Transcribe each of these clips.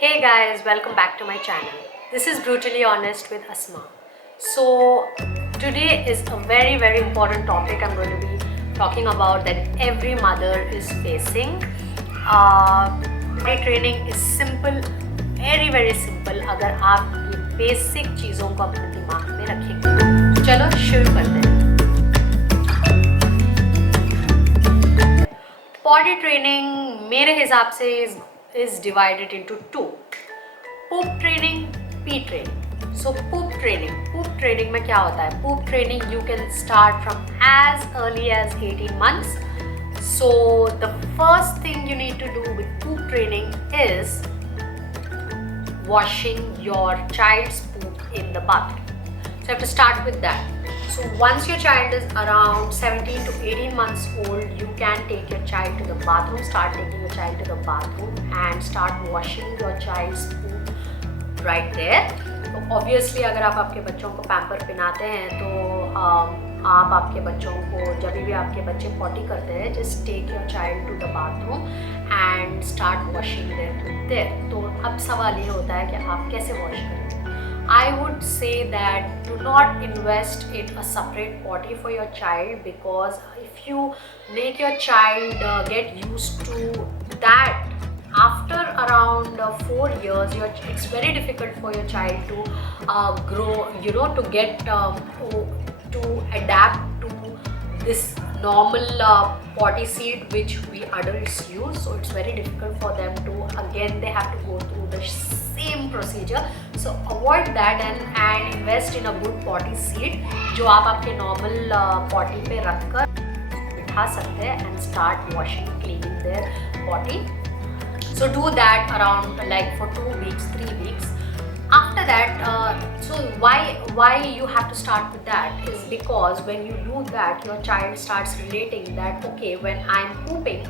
Hey guys, welcome back to my channel. This is Brutally Honest with Asma. So today is a very important topic I'm going to be talking about that every mother is facing. My training is simple, very simple अगर आप ये basic चीज़ों को अपने दिमाग में रखेंगे. तो चलो शुरू करते हैं. Potty training मेरे हिसाब से is divided into two. Poop training, pee training. So poop training में क्या होता है? Poop training you can start from as early as 18 months. So the first thing you need to do with poop training is washing your child's poop in the bathroom. So you have to start with that. So once your child is around 17 to 18 months old, you can take your child to the bathroom, start taking your child to the bathroom and start washing your child's poop right there. तो obviously अगर आप आपके बच्चों को pamper पहनाते हैं तो आप आपके बच्चों को जब भी आपके बच्चे पॉटी करते हैं just take your child to the bathroom and start washing their poop there. तो अब सवाल ये होता है कि आप कैसे वॉश करेंगे. I would say that do not invest in a separate potty for your child, because if you make your child get used to that, after around 4 years it's very difficult for your child to grow, to get to adapt to this normal potty seat which we adults use. So it's very difficult for them to, again they have to go through the same procedure. So avoid that and invest in a good potty seat जो आप आपके normal potty पे रख कर बिठा सकते हैं and start washing, cleaning their potty. So do that around like for 2 weeks, 3 weeks. After that, so why you have to start with that is because when you do that, your child starts relating that okay, when I'm pooping,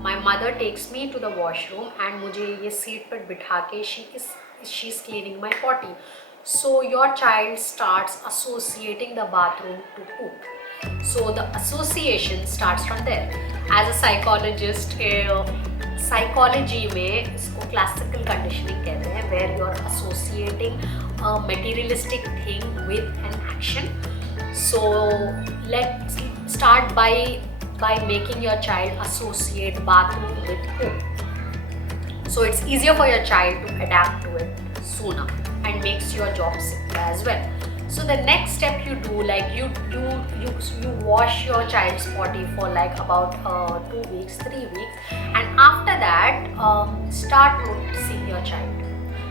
my mother takes me to the washroom and मुझे ये seat पर बिठा के she's cleaning my potty. So your child starts associating the bathroom to poop. So the association starts from there. As a psychologist, psychology में इसको classical conditioning कहते हैं, where you're associating a materialistic thing with an action. So let's start by making your child associate bathroom with poop. So it's easier for your child to adapt to it sooner and makes your job simpler as well. So the next step you do, like you wash your child's potty for like about 2 weeks, 3 weeks, and after that start noticing your child.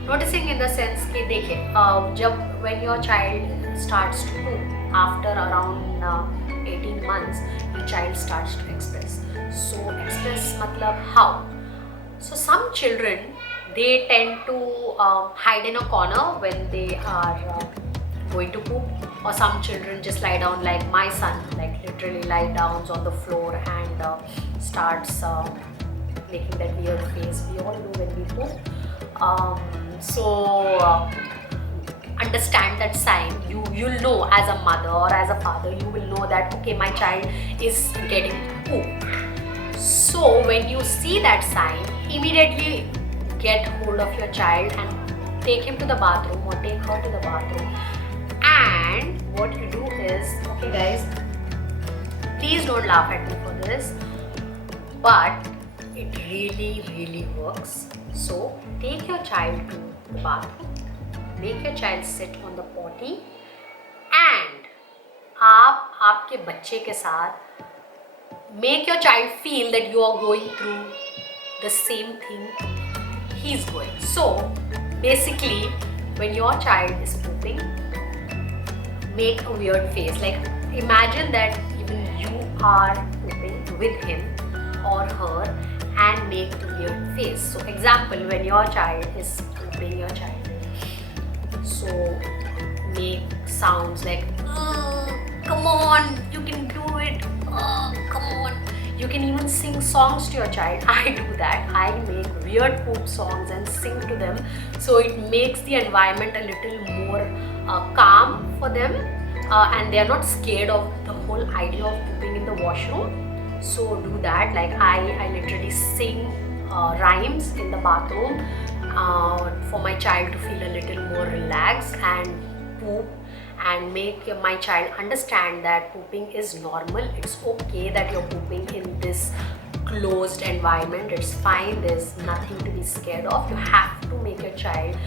Noticing in the sense कि देखिए जब when your child starts to poop after around 18 months, your child starts to express. So express मतलब how? So some children, they tend to hide in a corner when they are going to poop, or some children just lie down like my son, like literally lie down on the floor and starts making that weird face we all do when we poop. So understand that sign. You'll know as a mother or as a father, you will know that okay, my child is getting poop. So when you see that sign, immediately get hold of your child and take him to the bathroom or take her to the bathroom. And what you do is, okay guys, please don't laugh at me for this, but it really works. So take your child to the bathroom, make your child sit on the potty, and आप आपके बच्चे के साथ make your child feel that you are going through the same thing he's going. So basically, when your child is pooping, make a weird face. Like imagine that even you are pooping with him or her and make a weird face. So example, when your child is pooping, your child, so make sounds like come on, you can do it, come on. You can even sing songs to your child. I do that. I make weird poop songs and sing to them, so it makes the environment a little more calm for them, and they are not scared of the whole idea of pooping in the washroom. So do that. Like I literally sing rhymes in the bathroom for my child to feel a little more relaxed and poop, and make my child understand that pooping is normal. It's okay that you're pooping in this closed environment. It's fine. There's nothing to be scared of. You have to make your child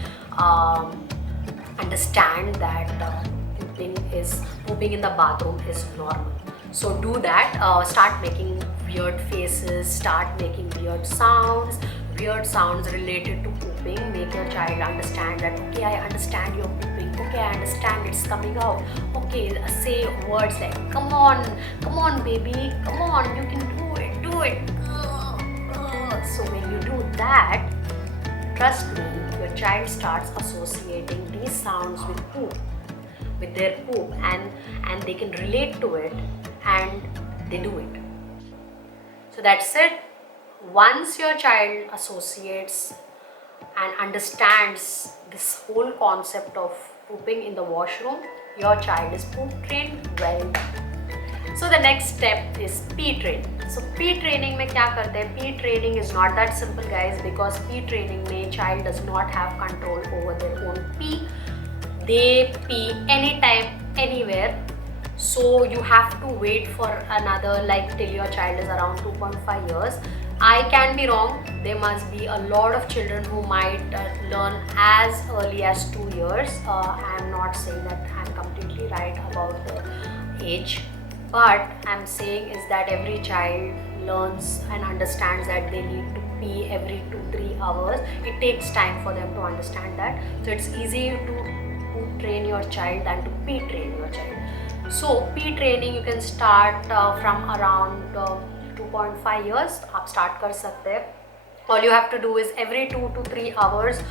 understand that pooping in the bathroom is normal. So do that. Start making weird faces, start making weird sounds related to pooping. Make your child understand that, okay, I understand you're pooping, okay, I understand it's coming out, okay, say words like, come on baby, come on, you can do it. So when you do that, trust me, your child starts associating these sounds with their poop, and they can relate to it, and they do it. So that's it. Once your child associates and understands this whole concept of pooping in the washroom, your child is poop trained. Well done. So the next step is pee training. So pee training में क्या करते हैं? Pee training is not that simple, guys, because pee training में child does not have control over their own pee. They pee anytime, anywhere. So you have to wait for another, like till your child is around 2.5 years. I can be wrong. There must be a lot of children who might learn as early as 2 years. I am not saying that I am completely right about the age, but I am saying is that every child learns and understands that they need to pee every 2-3 hours. It takes time for them to understand that. So it's easier to train your child than to pee train your child. So pee training you can start from around 2.5 years. आप start कर सकते हैं. All you have to do is every 2 to 3 hours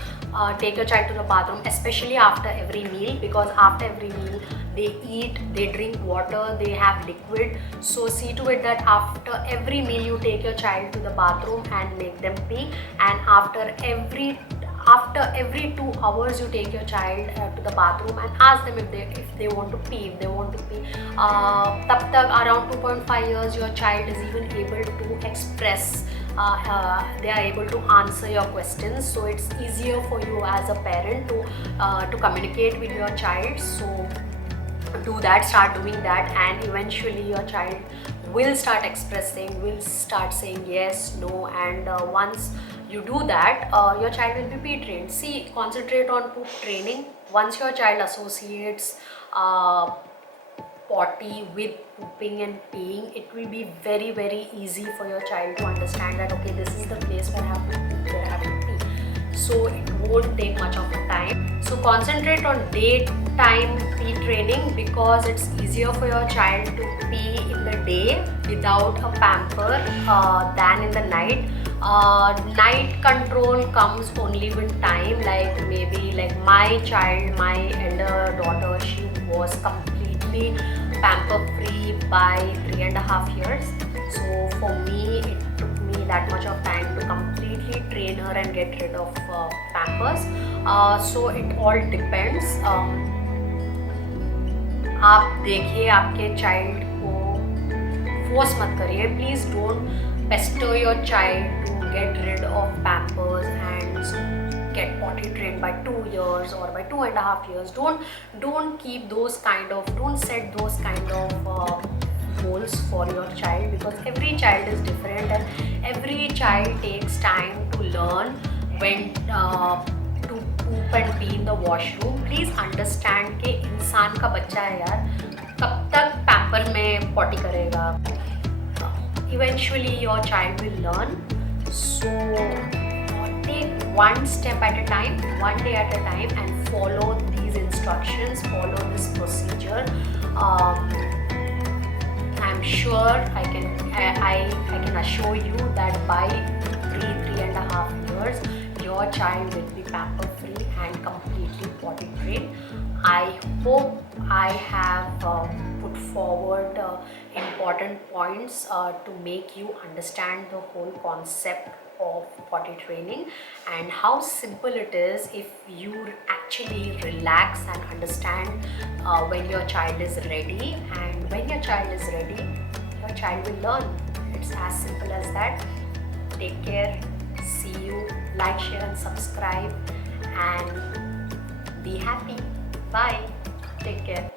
take your child to the bathroom, especially after every meal, because after every meal they eat, they drink water, they have liquid. So see to it that after every meal you take your child to the bathroom and make them pee, and after every 2 hours you take your child to the bathroom and ask them if they want to pee. तब तक around 2.5 years your child is even able to express, they are able to answer your questions. So it's easier for you as a parent to communicate with your child. So do that, start doing that, and eventually your child will start expressing, will start saying yes, no, and once you do that, your child will be pee trained. See, concentrate on poop training. Once your child associates potty with pooping and peeing, it will be very, very easy for your child to understand that, okay, this is the place where I have to poop, where I have to pee. So it won't take much of a time. So concentrate on daytime pee training, because it's easier for your child to pee in the day without a pamper than in the night. Night control comes only with time, like maybe like my child, my elder daughter, she was completely pamper free by 3.5 years. So for me, it took me that much of time to completely train her and get rid of pampers. So it all depends. आप देखिए आपके child को force मत करिए. Please don't pester your child to get rid of pampers and get potty trained by 2 years or by 2.5 years. Don't keep those kind of, don't set those kind of goals for your child, because every child is different and every child takes time to learn when to poop and pee in the washroom. Please understand कि इंसान का बच्चा है यार, कब तक pamper में potty करेगा. Eventually your child will learn. So take one step at a time, one day at a time, and follow these instructions, follow this procedure. I'm sure I can assure you that by 3.5 years your child will be pamper free and completely potty trained. I hope I have put forward important points to make you understand the whole concept of potty training and how simple it is if you actually relax and understand when your child is ready. And when your child is ready, your child will learn. It's as simple as that. Take care. See you like, share and subscribe and be happy. Bye. Take care.